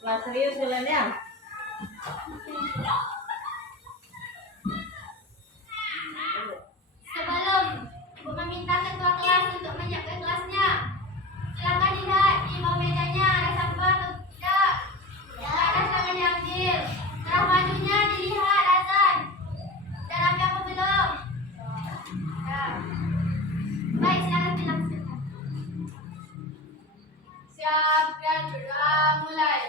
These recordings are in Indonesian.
Lah serius kalian ya? Sebelum Ibu meminta ketua kelas untuk menjaga kelasnya, silakan dilihat di bawah mejanya ada sampah atau tidak. Jika ada silakan diambil. Setelah majunya dilihat azan. Dan rapi apa belum? Ya. Baik, silakan bilang. Siap dan berdoa mulai.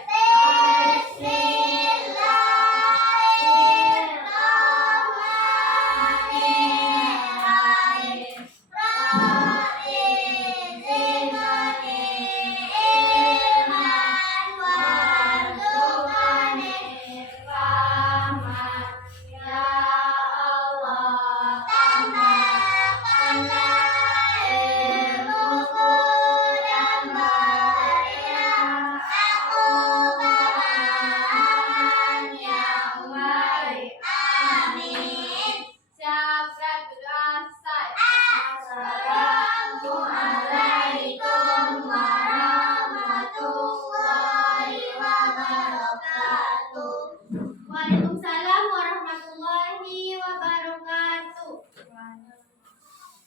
Waalaikumsalam warahmatullahi wabarakatuh.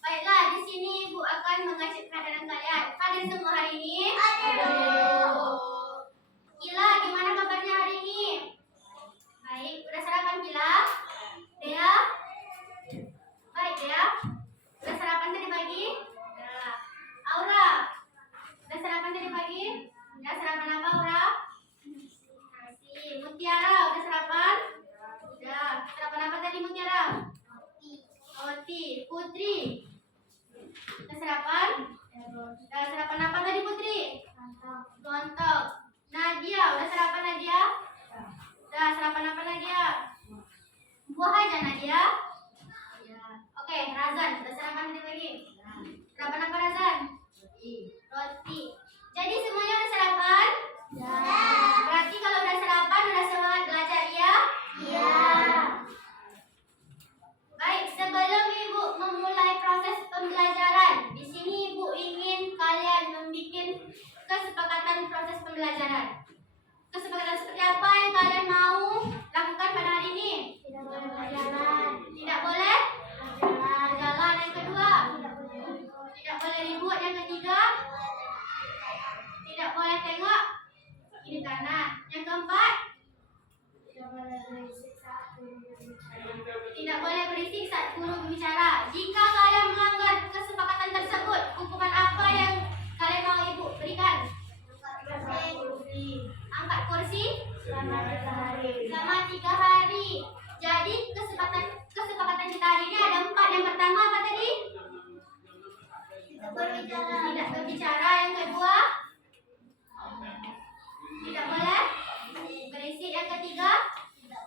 Baiklah, di sini Ibu akan mengecek keadaan kalian. Hadir semua hari ini? Gila, gimana kabarnya hari ini? Baik, udah sarapan Gila? Dea? Baik Dea? Udah sarapan tadi pagi? Udah. Aura? Udah sarapan tadi pagi? Udah sarapan apa Aura? Nasi. Mutiara, udah sarapan? Udah. Sarapan apa tadi Mutiara? Roti. Putri? Udah sarapan? Udah sarapan apa tadi Putri? Lontong. Nadia, udah sarapan Nadia? Udah sarapan apa Nadia? Buah aja Nadia? Ya. Oke, Razan, udah sarapan tadi pagi? Sarapan apa Razan? Roti. Jadi semuanya udah sarapan? Ya. Berarti kalau udah sarapan udah semangat belajar ya? Iya. Baik, sebelum Ibu memulai proses pembelajaran, di sini Ibu ingin kalian membuat kesepakatan proses pembelajaran. Kesepakatan seperti apa yang kalian mau lakukan pada hari ini? Tidak boleh berjalan. Tidak boleh? Berjalan. Yang kedua? Tidak boleh ribut. Yang ketiga? Tidak boleh tengok kiri kanan. Yang keempat? Tidak boleh berisik saat guru berbicara. Jika kalian melanggar kesepakatan tersebut, hukuman apa yang kalian mau Ibu berikan? Angkat kursi selama 3 hari. Selama 3 hari. Jadi kesepakatan kita hari ini ada 4. Yang pertama apa tadi? Tidak berbicara. Yang kedua? Tidak boleh berisik. Yang ketiga? Tidak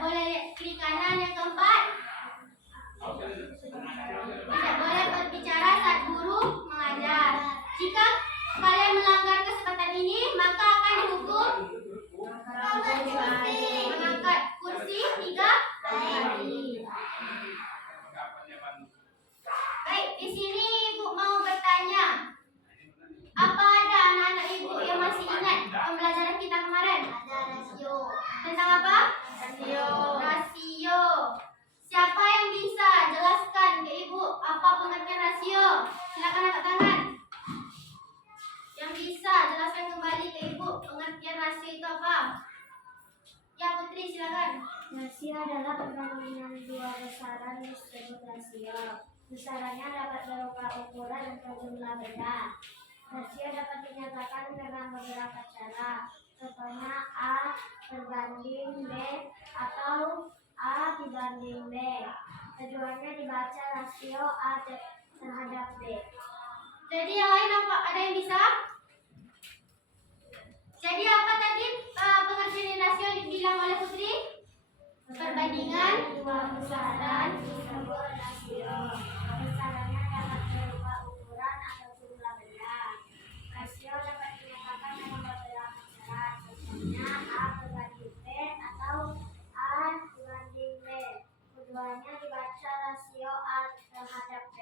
boleh lihat kiri kanan. Yang keempat? Tidak boleh berbicara saat guru mengajar. Jika kalian melanggar kesepakatan ini, maka akan dihukum mengangkat kursi 3 hari. Baik, di sini Ibu mau bertanya. Apa ada anak-anak Ibu yang masih ingat pembelajaran kita kemarin? Ada rasio. Tentang apa? Rasio. Siapa yang bisa jelaskan ke Ibu apa pengertian rasio? Silakan angkat tangan. Yang bisa jelaskan kembali ke Ibu pengertian rasio itu apa? Ya Putri, silakan. Rasio adalah perbandingan dua besaran disebut rasio. Besarannya dapat berupa ukuran atau jumlah benda. Rasio dapat dinyatakan dengan beberapa cara. Contohnya A berbanding B atau A dibanding B. Keduanya dibaca rasio A terhadap B. Jadi yang lain apa? Ada yang bisa? Jadi apa tadi pengertian rasio yang dibilang oleh Putri? Perbandingan dua besaran disebut rasio. Besarannya dapat berupa ukuran atau jumlah benda. Rasio dapat dinyatakan dengan beberapa cara. Contohnya A berbanding B atau A dibanding B. Keduanya dibaca rasio A terhadap B.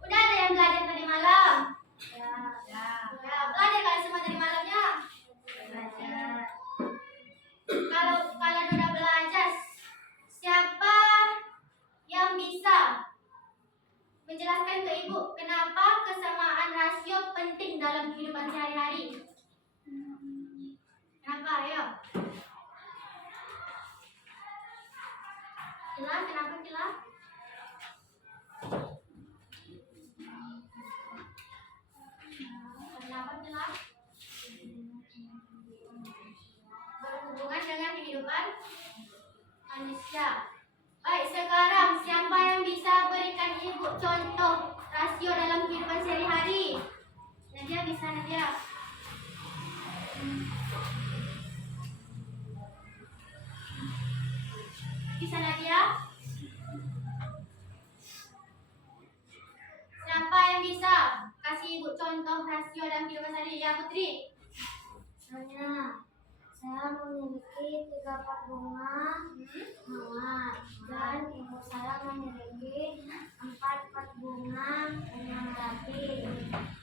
Udah ada yang belajar tadi malam? Ya. Ya, belajar kalian semua tadi malamnya? Belajar. Kalau kalian udah belajar, siapa yang bisa menjelaskan ke ibu kenapa kesamaan rasio penting dalam kehidupan sehari-hari? Kenapa? Ayo. Jelas, kenapa jelas? Kenapa jelas? Berhubungan dengan kehidupan manusia. Baik, sekarang siapa yang bisa berikan ibu contoh rasio dalam kehidupan sehari-hari? Nadia bisa, Nadia. Bisa, Nadia? Siapa yang bisa kasih ibu contoh rasio dalam kehidupan sehari-hari? Ya, Putri. Saya memiliki 3 pot bunga mawar dan ibu saya memiliki 4 pot bunga melati.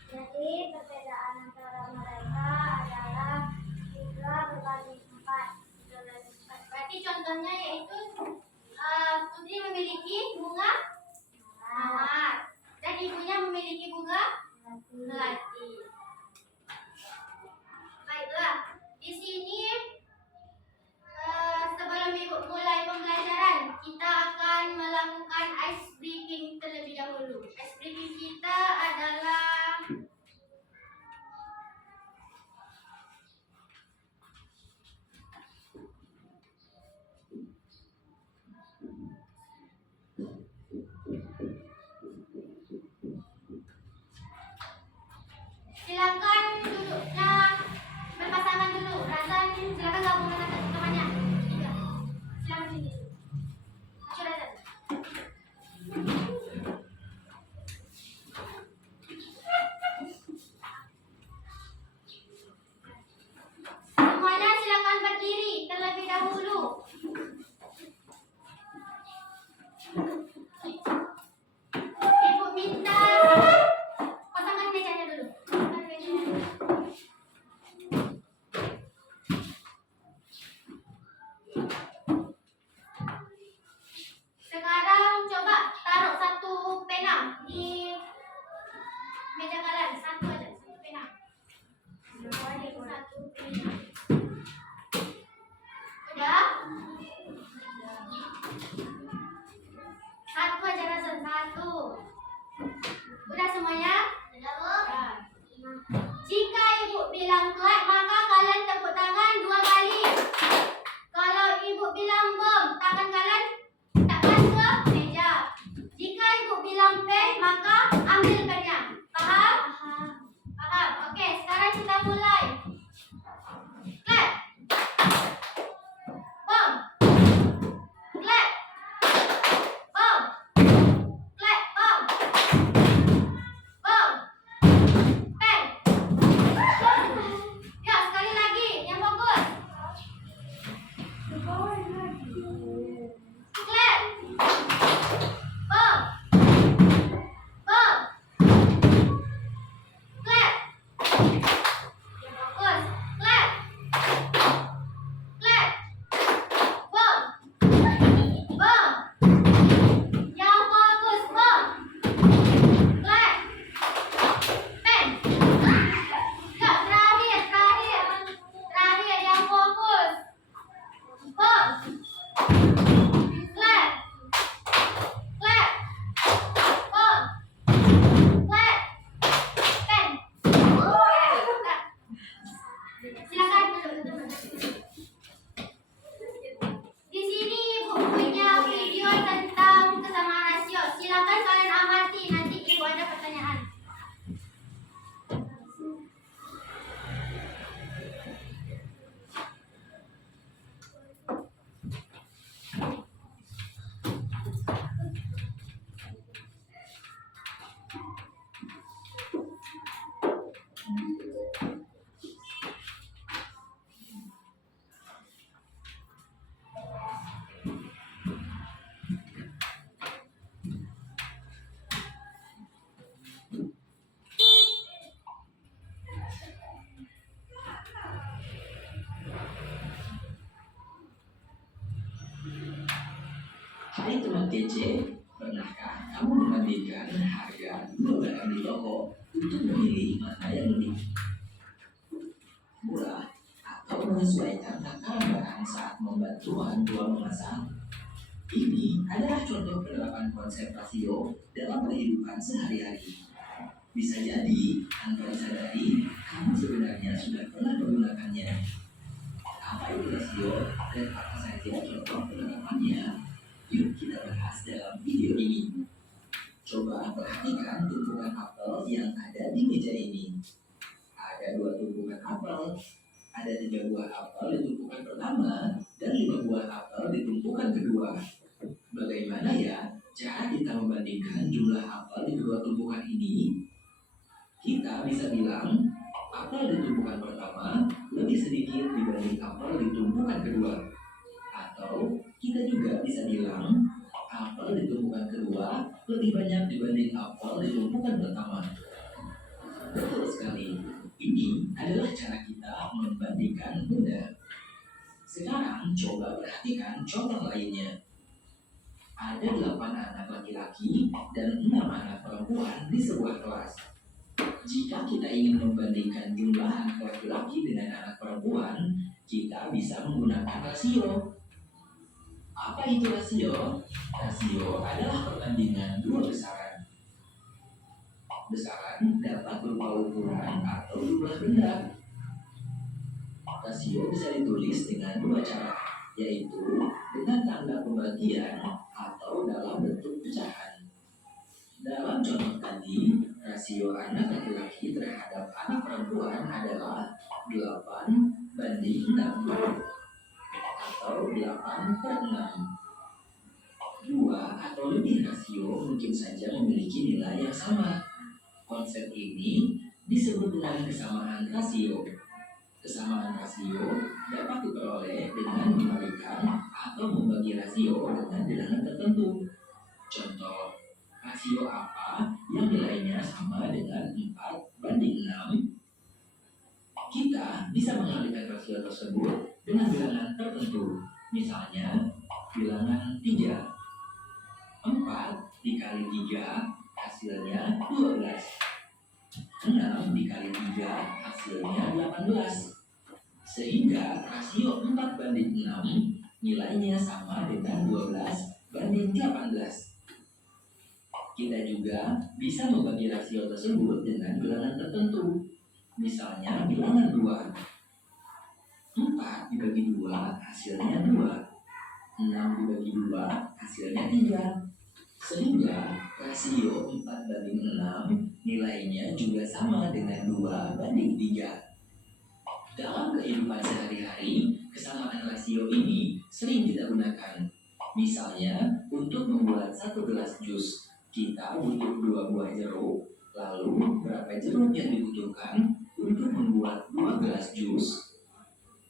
Jadi perbedaan antara mereka adalah 3 berbanding 4. Berarti contohnya yaitu Putri memiliki bunga mawar dan ibunya memiliki bunga melati. Baiklah, di sini sebelum ibu mulai pembelajaran, kita akan melakukan ice breaking terlebih dahulu. Ice breaking kita adalah silakan duduknya berpasangan dulu. Razan, silakan gabung dengan temannya. Tiga. Silakan sini. Maju Razan. Semuanya silakan berdiri terlebih dahulu. Ibu minta pasangan mejanya dulu. Sekarang coba taruh satu pena di meja kalian. Satu aja, satu pena. Satu pena. Udah? Satu aja Razan, satu. Udah semuanya? Udah, Bu? Udah. Jika ibu bilang clap, maka kalian tepuk tangan 2 kali. Kalau ibu bilang bom, tangan kalian takkan ke meja. Jika ibu bilang pen, maka ambil pennya. Paham? Paham. Oke, sekarang kita mulai. Clap. Bom. Clap. Bom. Clap. Hai teman kece, pernahkah kamu membandingkan harga dua barang di toko untuk memilih mana yang lebih murah atau menyesuaikan takaran barang saat membantu orang tua memasak? Ini adalah contoh penerapan konsep rasio dalam kehidupan sehari-hari. Bisa jadi, tanpa disadari, kamu sebenarnya sudah pernah menggunakannya. Apa itu rasio dan apa saja contoh penerapannya? Yuk kita bahas dalam video ini. Coba perhatikan tumpukan apel yang ada di meja ini. Ada 2 tumpukan apel. Ada 3 buah apel di tumpukan pertama dan 5 buah apel di tumpukan kedua. Bagaimana ya cara kita membandingkan jumlah apel di kedua tumpukan ini? Kita bisa bilang apel di tumpukan pertama lebih sedikit dibanding apel di tumpukan kedua. Atau kita juga bisa bilang apel di tumpukan kedua lebih banyak dibanding apel di tumpukan pertama. Betul sekali. Ini adalah cara kita membandingkan benda. Sekarang coba perhatikan contoh lainnya. Ada 8 anak laki-laki dan 6 anak perempuan di sebuah kelas. Jika kita ingin membandingkan jumlah anak laki-laki dengan anak perempuan, kita bisa menggunakan rasio. Apa itu rasio? Rasio adalah perbandingan 2 besaran. Besaran dapat berupa ukuran atau jumlah benda. Rasio bisa ditulis dengan 2 cara, yaitu dengan tanda pembagian atau dalam bentuk pecahan. Dalam contoh tadi, rasio anak laki-laki terhadap anak perempuan adalah 8:6 atau 8/6. 2 atau lebih rasio mungkin saja memiliki nilai yang sama. Konsep ini disebut dengan kesamaan rasio. Kesamaan rasio dapat diperoleh dengan membalikan atau membagi rasio dengan bilangan tertentu. Contoh, rasio apa yang nilainya sama dengan 4:6? Kita bisa mengalihkan rasio tersebut dengan bilangan tertentu. Misalnya, bilangan 3. 4 dikali 3 hasilnya 12. 6 dikali 3 hasilnya 18. Sehingga rasio 4:6 nilainya sama dengan 12:18. Kita juga bisa membagi rasio tersebut dengan bilangan tertentu. Misalnya bilangan 2. 4 dibagi 2 hasilnya 2. 6 dibagi 2 hasilnya 3. Sehingga rasio 4:6 nilainya juga sama dengan 2:3. Dalam kehidupan sehari-hari, kesamaan rasio ini sering kita gunakan. Misalnya, untuk membuat 1 gelas jus, kita butuh 2 buah jeruk. Lalu, berapa jeruk yang dibutuhkan untuk membuat 2 gelas jus?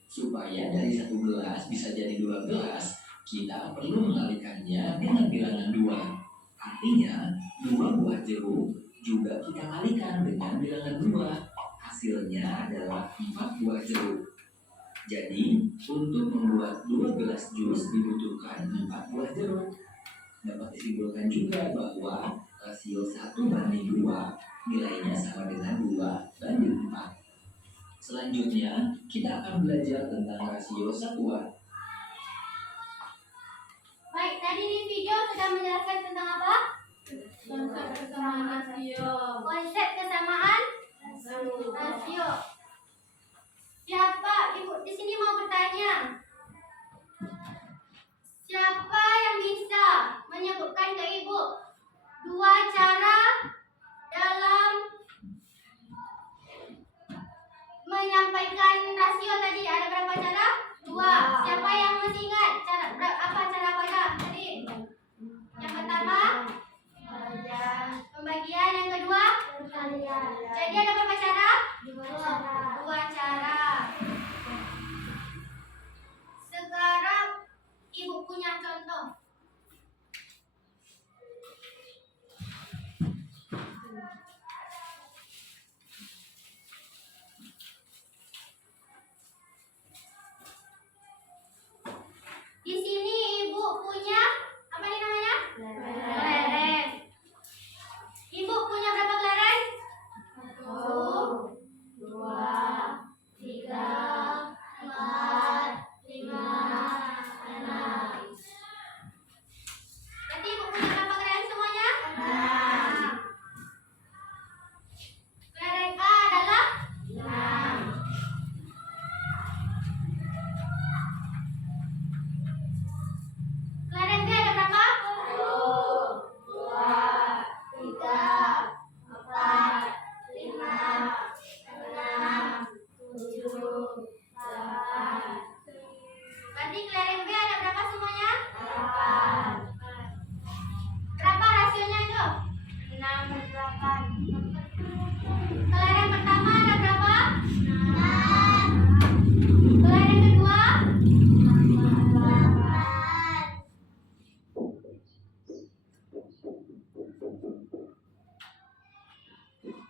Supaya dari 1 gelas bisa jadi 2 gelas, kita perlu mengalihkannya dengan bilangan 2. Artinya, 2 buah jeruk juga kita kalikan dengan bilangan 2. Hasilnya adalah 4 buah jeruk. Jadi, untuk membuat 2 gelas jus dibutuhkan 4 buah jeruk. Dapat disimpulkan juga bahwa rasio 1:2 nilainya sama dengan 2:4. Selanjutnya, kita akan belajar tentang rasio satuan. Baik, tadi di video sudah menjelaskan tentang apa? Konsep kesamaan rasio. Konsep kesamaan rasio. Siapa ibu di sini mau bertanya? Siapa yang bisa menyebutkan ke ibu 2 cara dalam menyampaikan rasio tadi? Ada berapa cara? 2. Siapa yang masih ingat apa cara tadi? Yang pertama pembagian, yang kedua Perkalian. jadi ada berapa cara? 2 cara. 2 cara. Sekarang ibu punya contoh.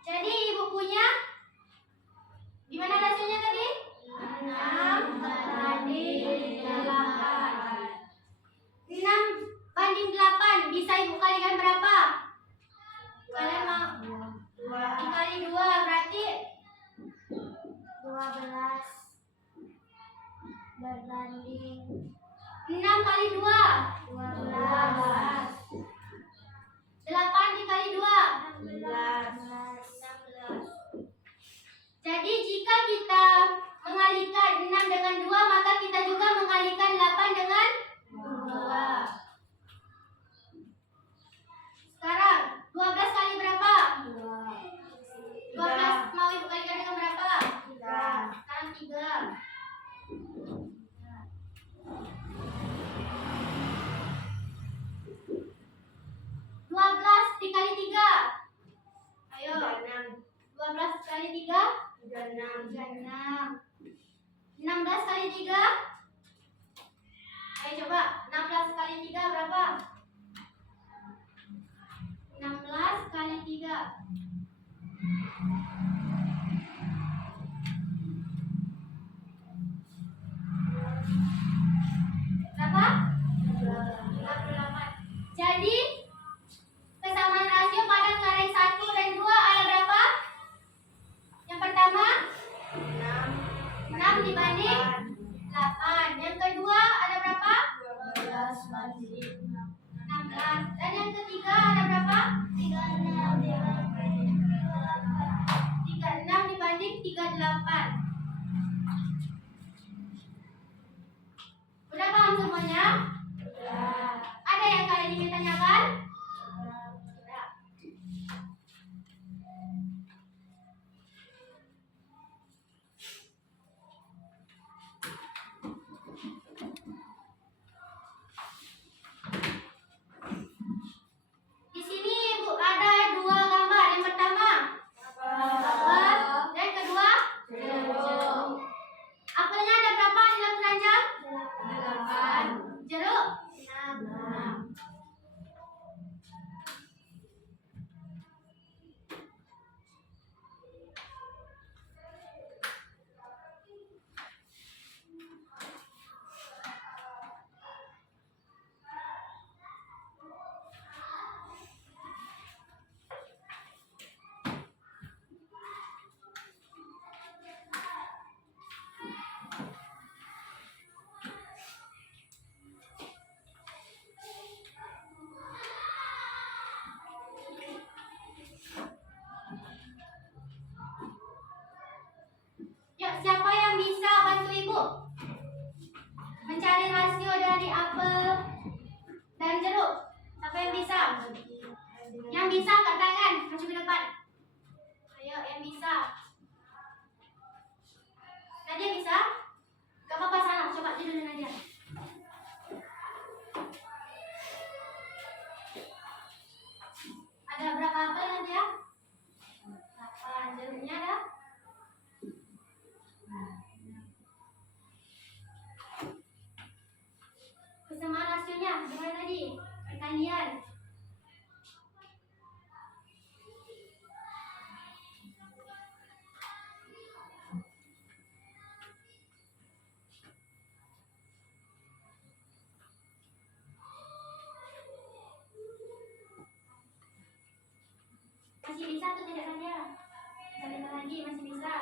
Jadi ibu punya gimana rasionya tadi? 6:8. 6:8. Bisa ibu kalikan berapa? Kalian mau dikali 2 berarti 12 berbanding 6 kali 2. 12. 8 dikali 2. 16. Jadi jika kita mengalihkan 6 dengan 2, maka kita juga mengalihkan 8 dengan 2. Sekarang 12 kali berapa? 12 mau ibu kalikan dengan berapa? 3. Sekarang 3. 12 dikali 3. Ayo. 12 kali 3. 36. 16 kali 3. Ayo coba. 16 kali 3 berapa? 16 kali 3. Berapa? 58. Jadi kesamaan rasio pada nilai 1 dan 2 ada berapa? Yang pertama 6 dibanding 8. Yang kedua ada berapa? 12 banding 16. Dan yang ketiga ada berapa? 36 dibanding 38. Udah paham semuanya? Ada yang kalian ingin tanyakan? Udah. Di sini Bu ada 2 gambar. Yang pertama apel, dan yang kedua apelnya ada berapa di dalam keranjang? 8. Jeruk 6. Yuk, siapa yang bisa bantu ibu mencari rasio dari apel dan jeruk? Siapa yang bisa? Yang bisa angkat tangan, maju ke depan. Ayo, yang bisa. Nadia bisa? Gak apa-apa, salah, coba dulu Nadia. Ada berapa apel Nadia? 8. Jeruknya ada? Kesamaan rasionya gimana tadi? Perkalian. Masih bisa atau tidak Nadia? Kita lagi, masih bisa.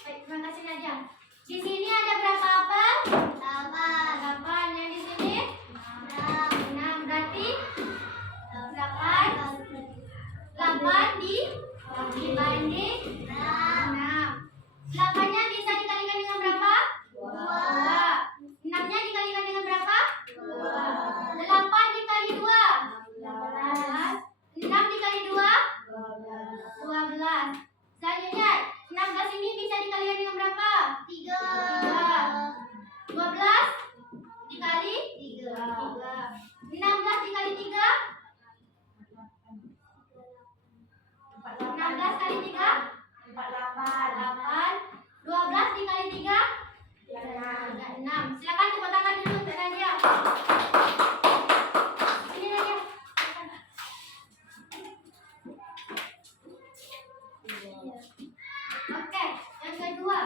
Baik, terima kasih Nadia. Di sini ada berapa apel? 8. 12 dikali 3. 16 dikali 3. 16 kali 3. 8. 12 dikali 3. 6. Silakan tepuk tangan dulu untuk Nadia. Ini Nadia. Oke, yang kedua.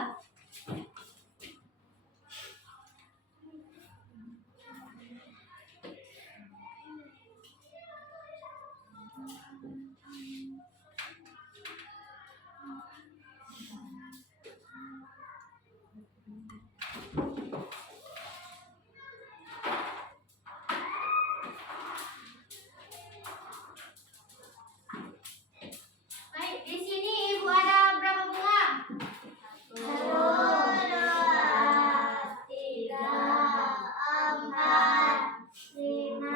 Baik, di sini Ibu ada berapa bunga? 1, 2, 3, 4, 5,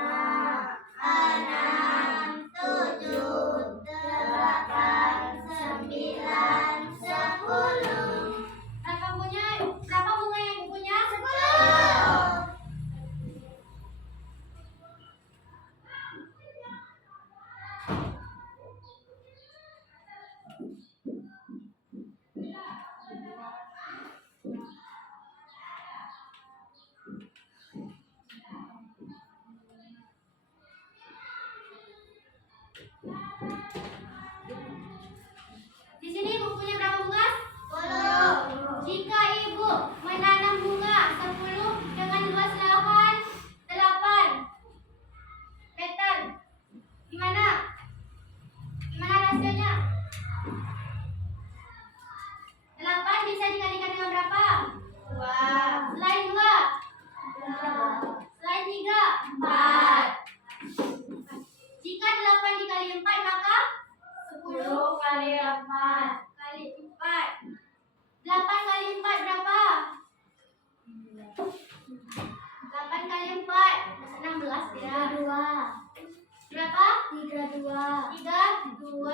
6, 7, 8, 9, 10. Berapa bunga yang Ibu punya? 10. Di sini Ibu punya berapa bunga? 10. Jika Ibu menanam bunga 10 dengan luas lahan 8 meter, gimana? Gimana hasilnya? 8 bisa dikalikan dengan berapa? 2, Selain 2, 3, selain 3, 4. Jika 8 dikali 4 maka 10 kali 4. kali 4. 8 kali 4 berapa? 8 kali 4 16 ya. 2, Berapa? 32. 32.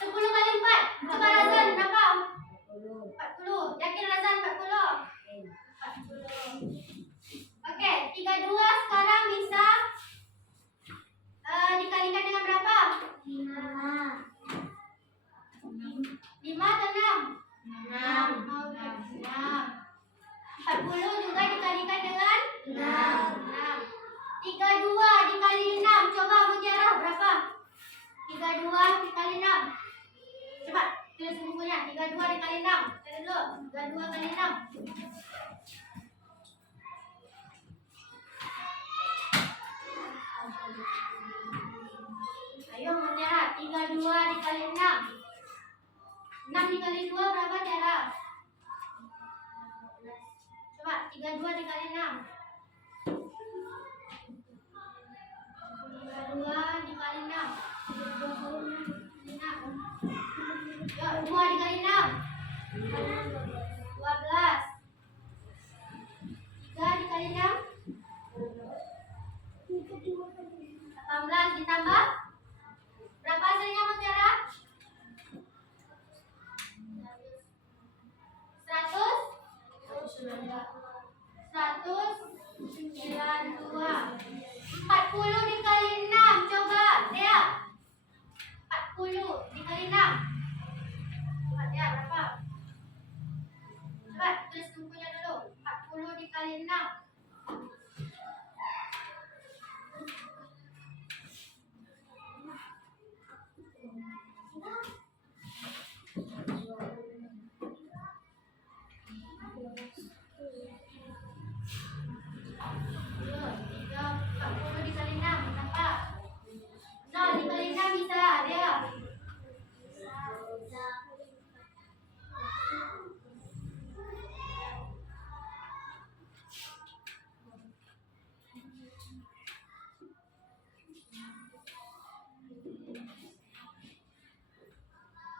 10 kali 4. Coba Razan berapa? 40. Yakin Razan 40? 40. Oke, 32 sekarang bisa dikalikan dengan berapa? 5, 5 atau 6? 6, 40 juga dikalikan dengan 6, 32 dikali 6. Coba Mutiara berapa? 32 dikali 6. Coba tulis bukunya. 32 dikali 6. Cari dulu. 32 kali 6. Ayo Mutiara. 32 dikali 6. 6 dikali 2 berapa Tiara? Coba 32 dikali 6. 32 dikali 6. 6. Yuk, 2 dikali 6. 12. 3 dikali 6. 18 ditambah. Berapa hasilnya Mutiara? 192. 40 dikali 6. Coba Dea. 40 dikali 6. Coba Dea berapa? Coba tulis bukunya dulu. 40 dikali 6.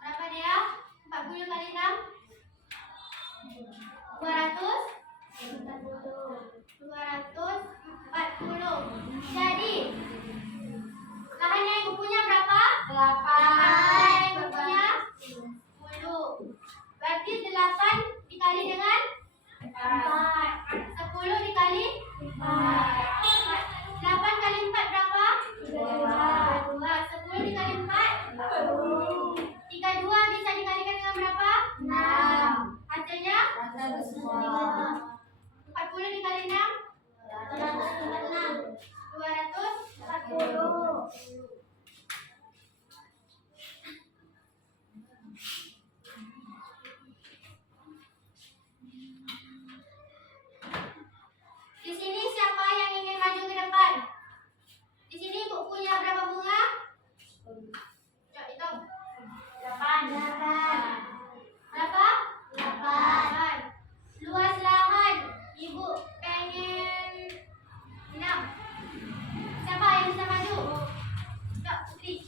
Berapa dia? 40 kali 6? 200? 240. Jadi lahan yang ibu punya berapa? 8. Ibu punya 10. Berarti 8 dikali dengan 4. 40 dikali 6 240. Di sini siapa yang ingin maju ke depan? Di sini Ibu punya berapa bunga? Coba hitung. 8. Berapa? 8. Luas lahan. Ibu pengen 6. Siapa yang bisa maju? Coba Putri.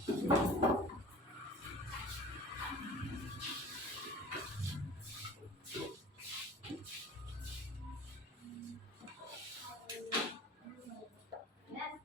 Yes.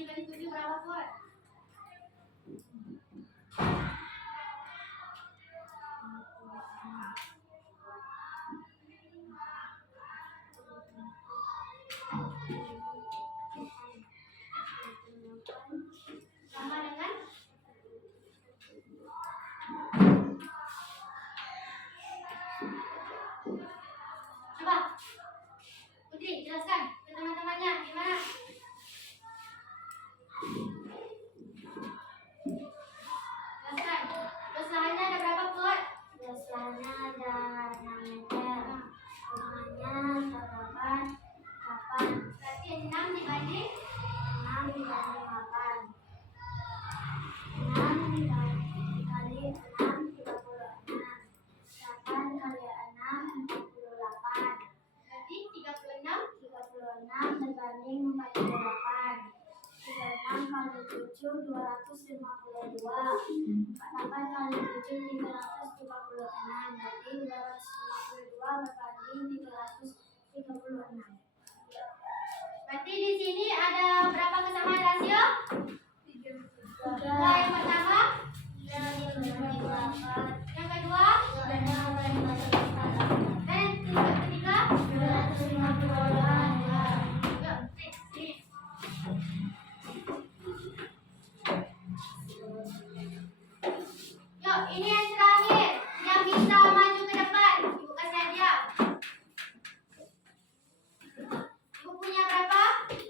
Dikali 7 berapa, Put? Sama dengan coba Putri jelaskan ke teman-temannya gimana? Jelaskan. Terus lahannya ada berapa, Put? Biasanya ada 6 meter. Rumahnya terdapat 8. Berarti 6 dibanding 6 dibanding 8. 6 dikali 6 36. 8 kali 6 48. berarti 36. 36 berbanding 48. 36 kali 7 252. 8 kali 7 356. Berarti 252 berbanding 336. Berarti di sini ada berapa kesamaan rasio? 3 yang pertama, yang kedua, dan yang ketiga. Yuk, sini. Yuk, ini yang terakhir yang bisa maju ke depan. Ibu kasih hadiah. Ibu punya berapa? 4.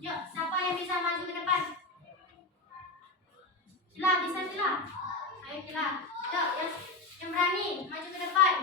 Yuk, siapa yang bisa maju ke depan? Sila, bisa Sila. Ayo Sila. Yuk, yang berani maju ke depan.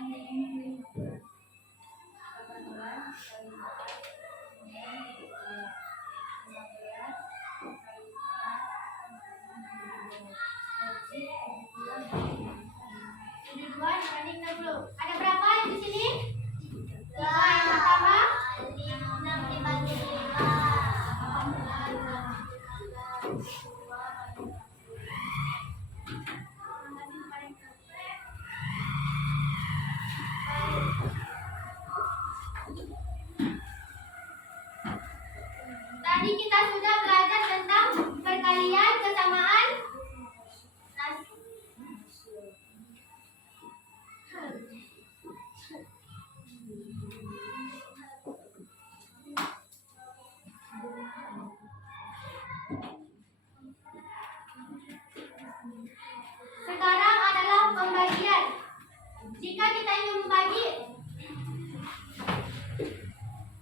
72 dibanding 60. Ada berapa di sini? 5. Yang pertama 6 dibagi 5. Tadi kita sudah belajar tentang perkalian, kesamaan, sekarang adalah pembagian. Jika kita ingin membagi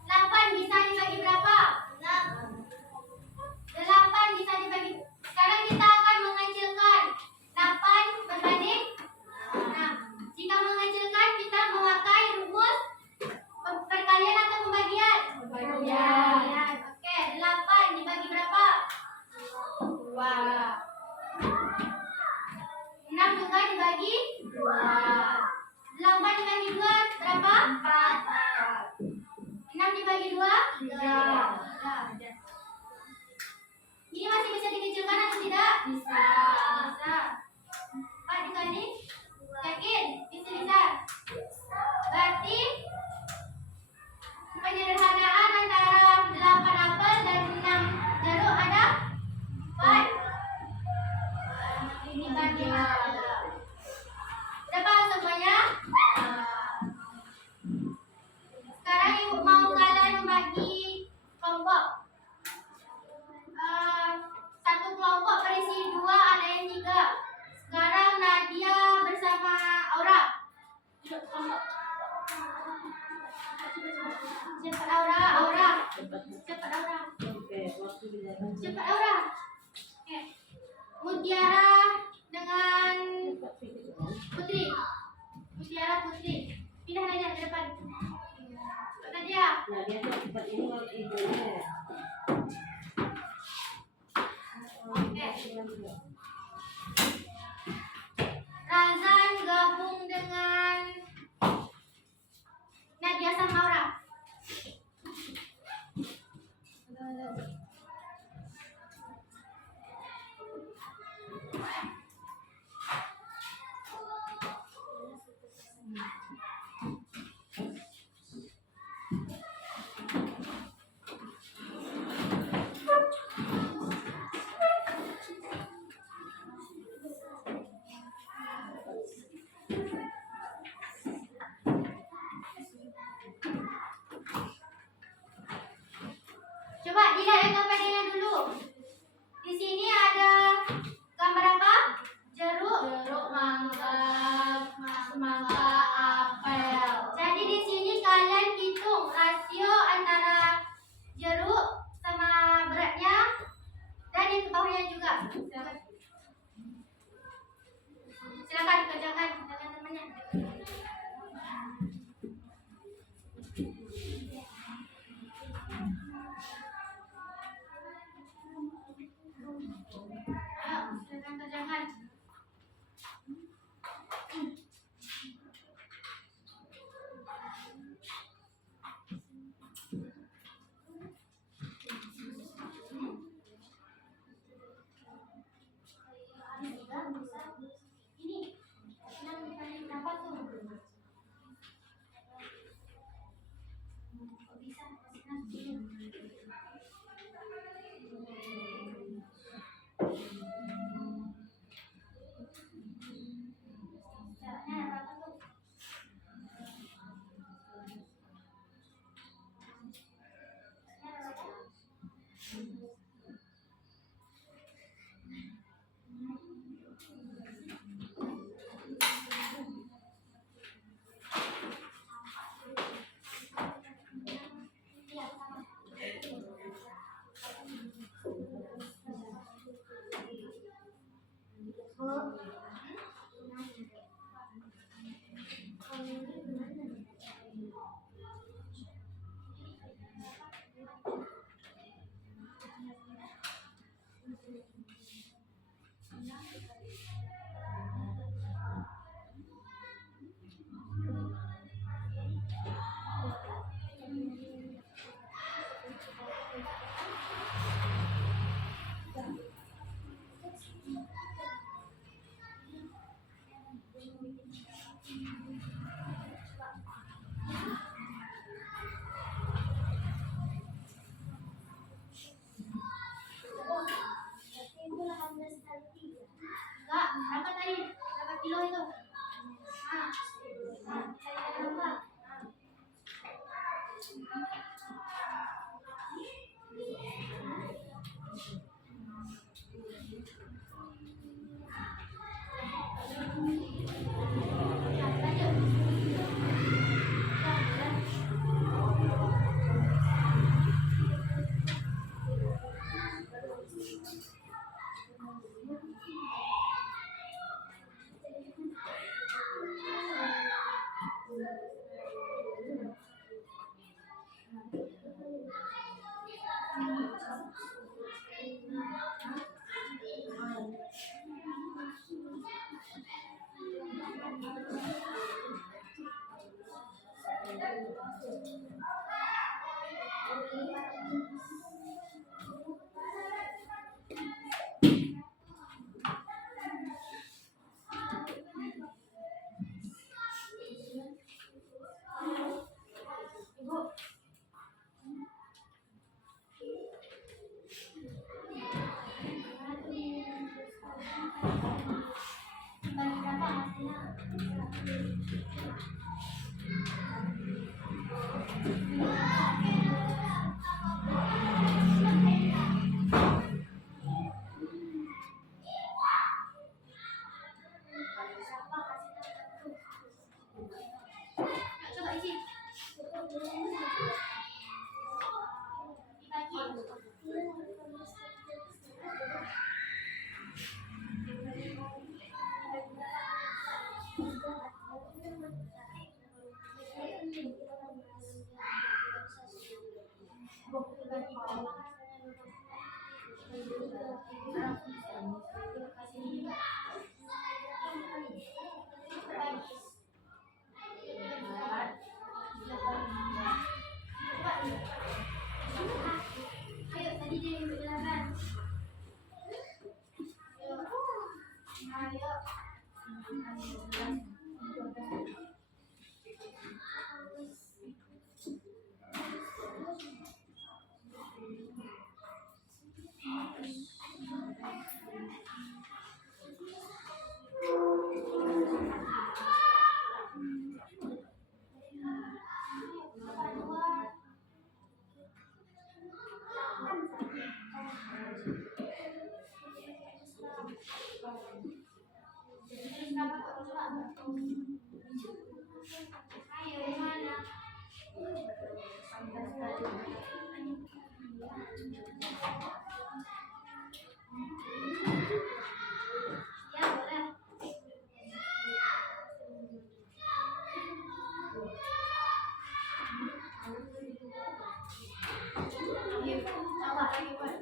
8 bisa dibagi berapa? 8 bisa dibagi. Sekarang kita akan mengecilkan 8 berbanding 6. Jika mengecilkan kita memakai rumus perkalian atau pembagian? Pembagian. Oke, 8 dibagi berapa? 2. 6 juga dibagi 2. 8 dibagi 2 berapa? 4. 6 dibagi 2? 3. Ini masih bisa dikecilkan atau tidak? Bisa. 4 dikali? Yakin? Bisa. Berarti penyederhanaan antara 8 apel dan 6 jeruk ada 4. Ini bagi udah paham semuanya? Sekarang ibu mau kalian membagi kelompok. Satu kelompok berisi 2, ada yang 3. Sekarang Nadia bersama Aura. Duduk kelompok. Cepat Aura. Cepat Aura. Cepat Aura. Oke. Mutiara dengan Putri. Mutiara Putri. Pindah Nadia ke depan. Cepat Nadia. Oke. Razan gabung dengan Nadia sama Aura. Coba dilihat yang gambarnya dulu. Di sini ada gambar apa? Jeruk, mangga, apel. Jadi di sini kalian hitung rasio antara jeruk sama beratnya dan yang ke bawahnya juga. Silakan kerjakan dengan temannya. Ayo, silakan kerjakan. Coba isi. Ayo, tadi dia yang berjalan. Ayo. Ayo, mana? Ya, boleh. Ayo, coba lagi, Pak.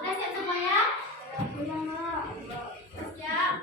Udah siap semuanya? Siap.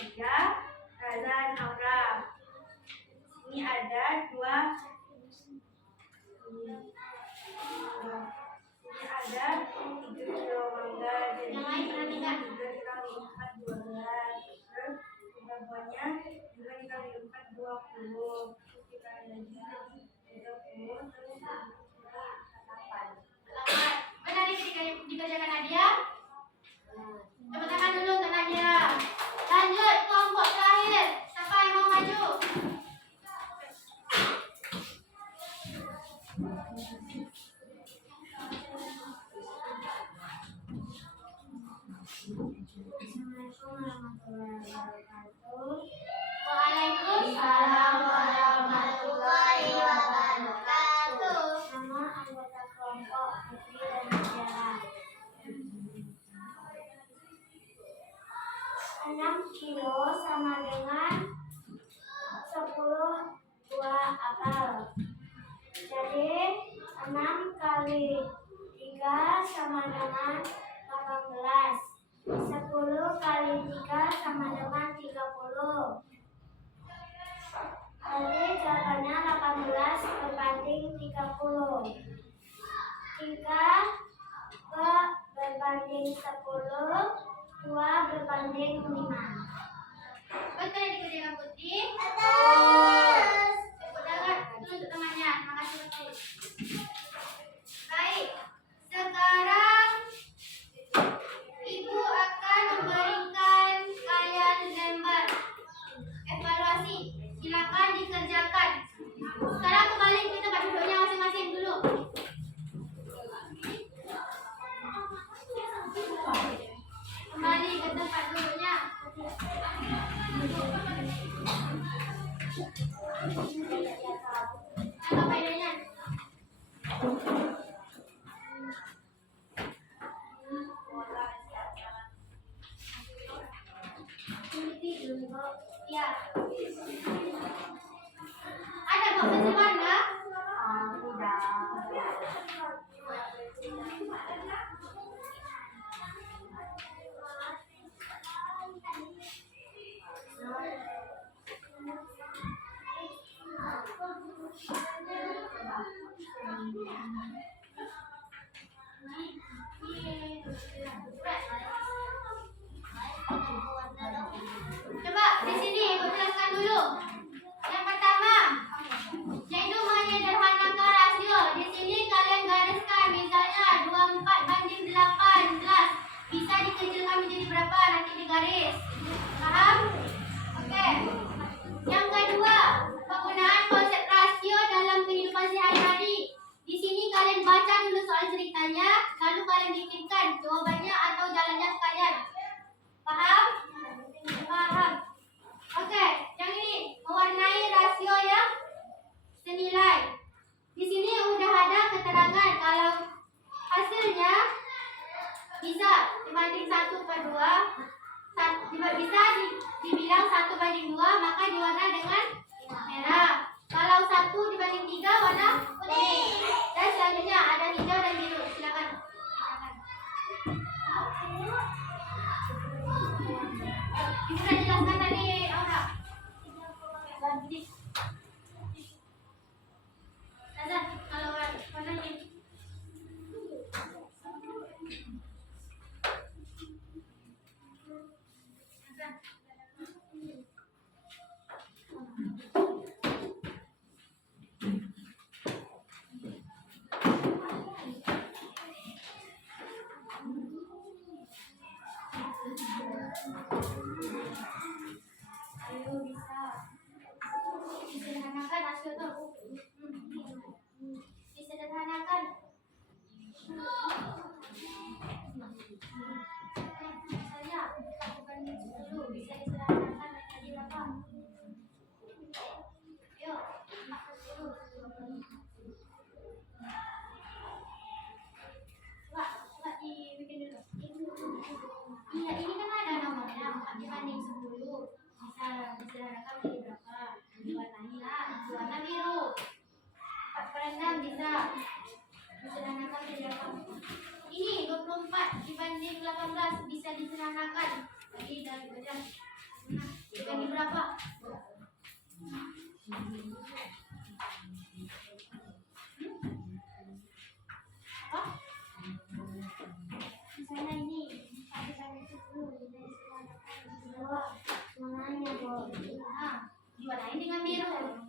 3, Raza dan Aura. Ini ada 2. Ini ada 3 kilo mangga. Jadi Yang lain pernah minta? 3 dikali 4, 12. Terus buahnya juga dikali 4, 20. Terus kita lagi 30. Terus 8. Benar ini dikerjakan Nadia? Tepuk tangan dulu untuk Nadia. Lanjut kelompok terakhir. Siapa yang mau maju? Assalamualaikum warahmatullahi wabarakatuh. Waalaikumsalam warahmatullahi wabarakatuh. Nama anggota kelompok Putri dan Tiara. 6 kilo sama dengan 10 buah apel. Jadi 6 kali 3 sama dengan 18. 10 kali 3 sama dengan 30. Jadi jawabannya 18 berbanding 30. 3 berbanding 10, 2 berbanding 5. Betul yang dikerjakan Putri? Tepuk tangan dulu untuk temannya. Terima kasih Putri. Baik, sekarang Ibu akan memberikan kalian lembar evaluasi. Silakan dikerjakan. Sekarang kembali ke tempat duduknya masing-masing dulu. Kembali ke tempat duduknya. Apa faedahnya? Ya. Ada kok pensil warna? Coba di sini ibu jelaskan dulu. Yang pertama, yaitu menyederhanakan rasio. Di sini kalian gariskan misalnya 24/18. Bisa dikecilkan menjadi berapa? Nanti digaris. Paham? Oke. Yang kedua, penggunaan konsep rasio dalam kehidupan sehari-hari. Di sini kalian baca dulu soal ceritanya, lalu kalian bikinkan jawabannya atau jalannya sekalian. Paham? Paham. Oke, yang ini mewarnai rasio yang senilai. Di sini udah ada keterangan kalau hasilnya bisa dibanding 1/2, bisa dibilang 1/2, maka diwarna dengan merah. Kalau 1 dibanding 3 warna putih. Dan selanjutnya ada hijau dan biru. Silakan. Ibu sudah jelaskan tadi, Aura. Azan, kalau warna ini. Ayo bisa. Disederhanakan hasil tuh. Disederhanakan. Misalnya lakukan dulu bisa disederhanakan menjadi berapa? Yuk, makan dulu. Coba dibikin dulu. Iya, ini kan ada nomornya 4/10. Bisa disederhanakan menjadi berapa? Diwarnai lah, warna biru. 4/6 bisa disederhanakan menjadi berapa? Ini 24/18 bisa disederhanakan. Tadi dari belajar. dengan biru.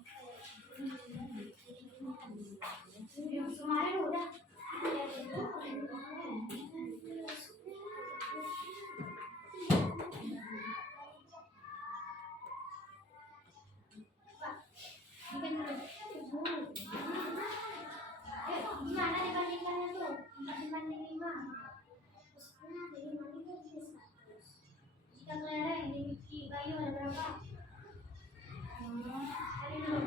Yang kemarin udah. Gimana dibandingkannya tuh? Dibanding 5. Terusnya dari mana jadi 100. Jika kelereng di Bayu ada berapa? Cari dulu. Cari dulu.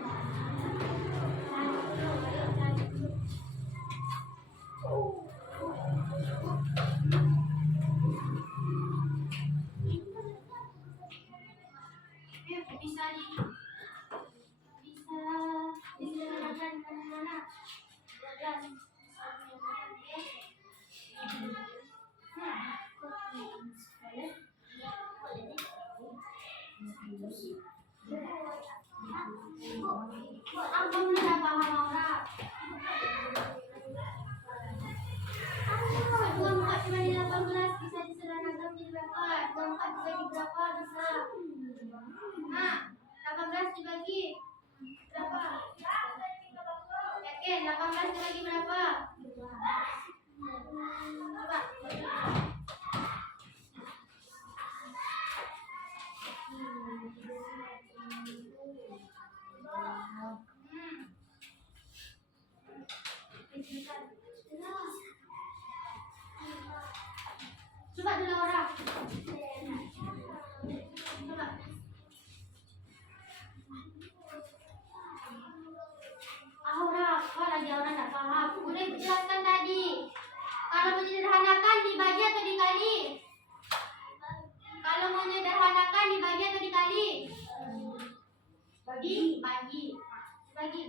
Bisa disederhanakan mana? 12. Aku udah paham Aura. 24 dibagi 18 bisa disederhanakan menjadi berapa? 24 dibagi berapa bisa? Nah, 18 dibagi berapa? Yakin 18 dibagi berapa? Coba. Coba dulu orang. Coba. Aura, kok lagi Aura nggak paham? Udah jelaskan tadi. Kalau menyederhanakan dibagi atau dikali? Kalau menyederhanakan dibagi atau dikali? Dibagi. Bagi.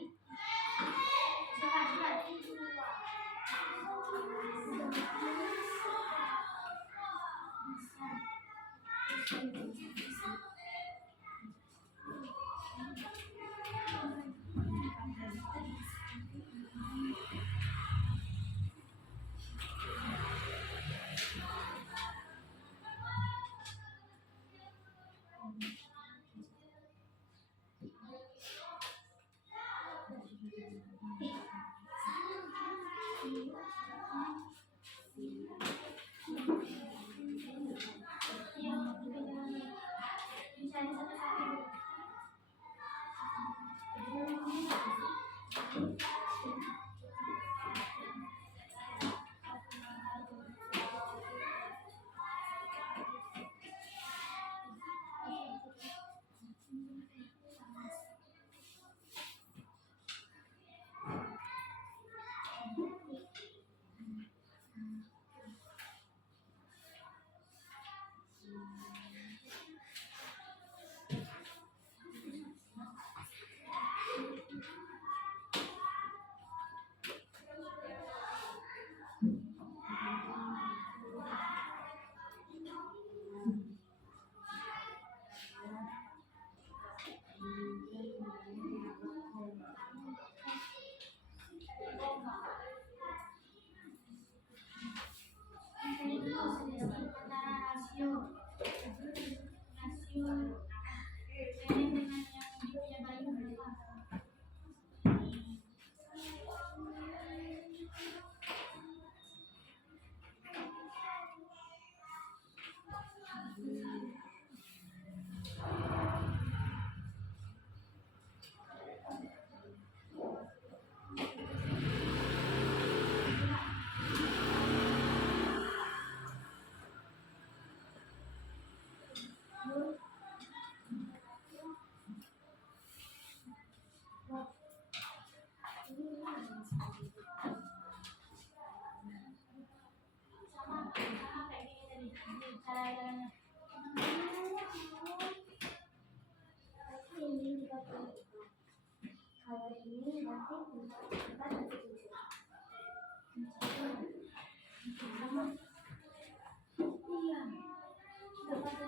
Cepat.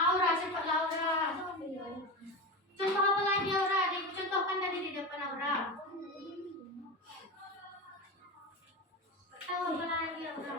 Aura, cepat Laura. Contoh apa lagi Aura? Contohkan tadi di depan Aura. Tahu apa lagi Aura?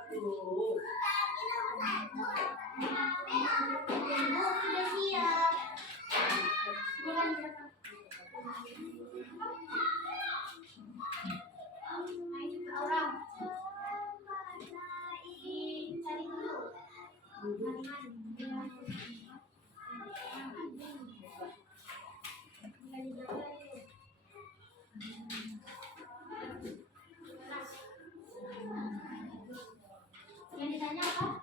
Sudah siap. Orang. Cari dulu. Yang ditanya apa?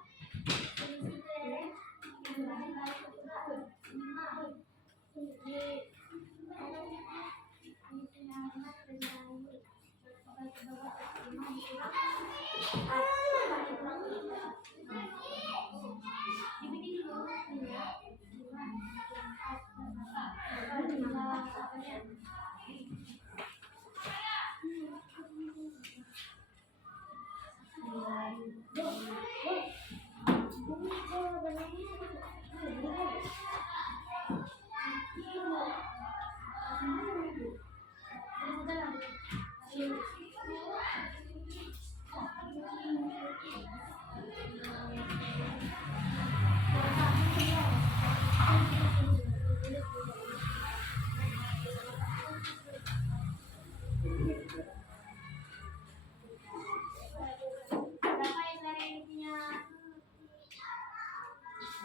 Berapa yang dari intinya?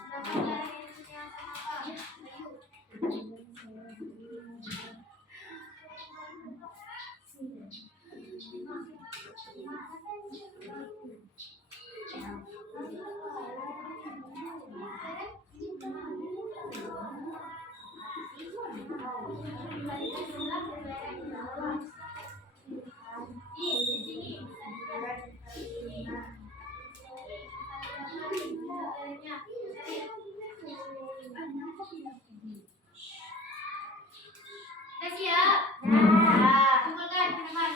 Berapa yang dari intinya sama apa? Ayo. Udah siap? Nah, kumpulkan teman-teman.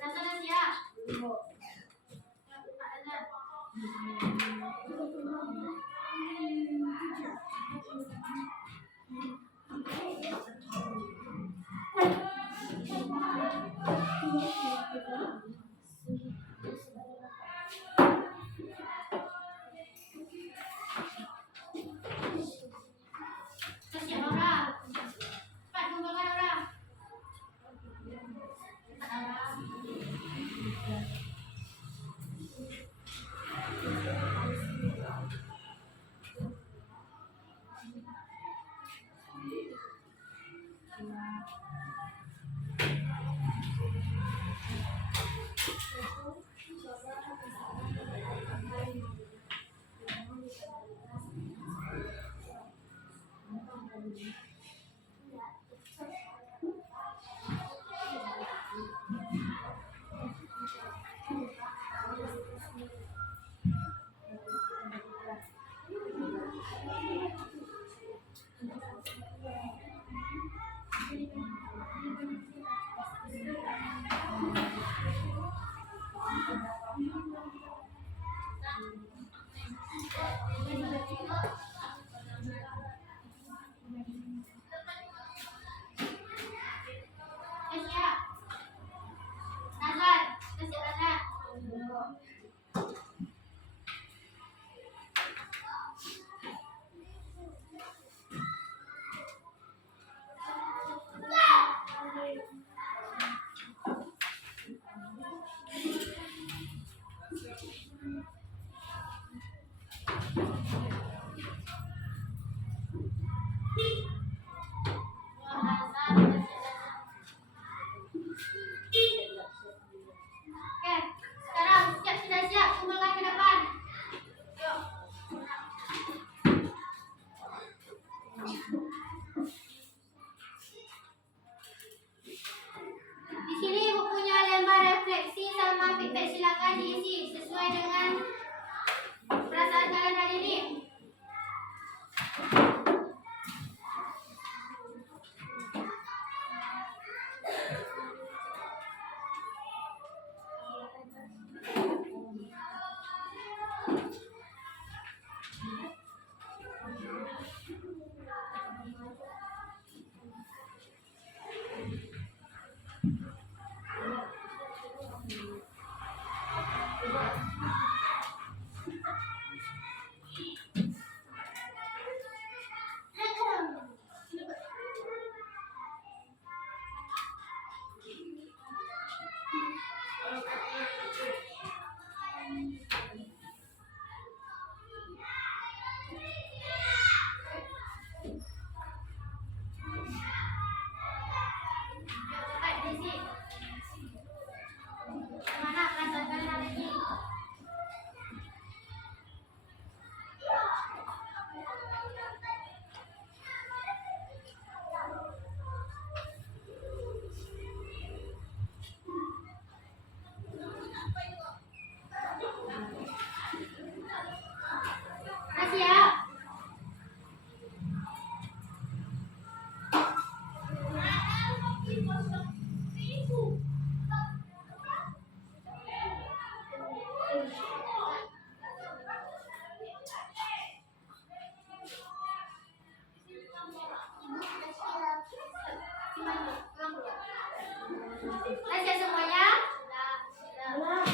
Rasa udah siap? Pak Azhar. Udah siap semuanya? Belum.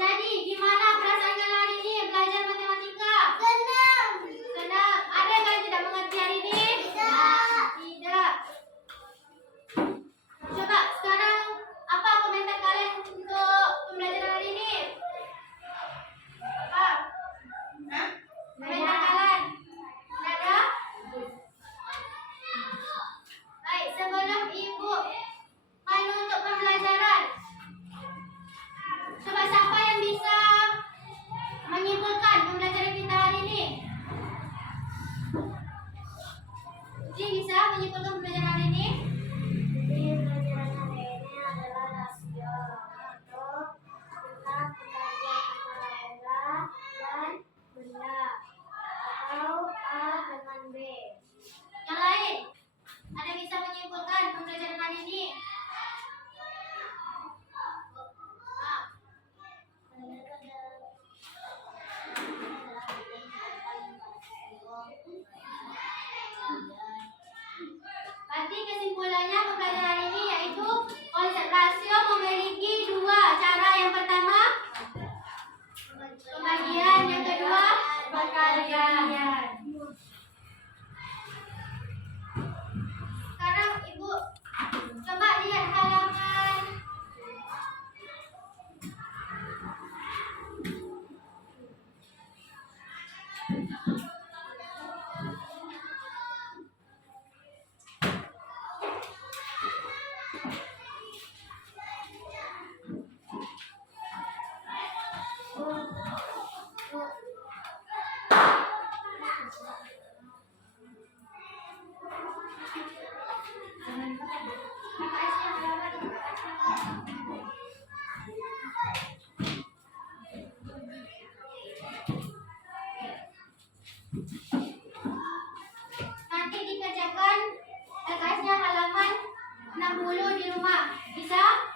Jadi, gimana perasaan kalian hari ini belajar matematika? Senang. Ada yang kalian tidak mengerti hari ini? Tidak. Coba sekarang apa komentar kalian untuk pembelajaran hari ini? Apa? Komentar kalian? Tidak ada? Baik, sebelum ibu menutup pembelajaran, coba siapa yang bisa menyimpulkan pembelajaran kita hari ini? Ji bisa menyimpulkan pembelajaran hari ini? Jadi pelajaran hari ini adalah rasio, yaitu tentang pembagian antara benda dan benda, atau A dengan B. Yang lain? Ada yang bisa menyimpulkan pembelajaran hari ini? Ah, berarti kesimpulannya pembelajaran hari ini yaitu konsep rasio memiliki dua cara. Yang pertama pembagian, yang kedua perkalian. Sekarang ibu coba lihat halaman nanti dikerjakan LKS-nya halaman 60 di rumah. Bisa?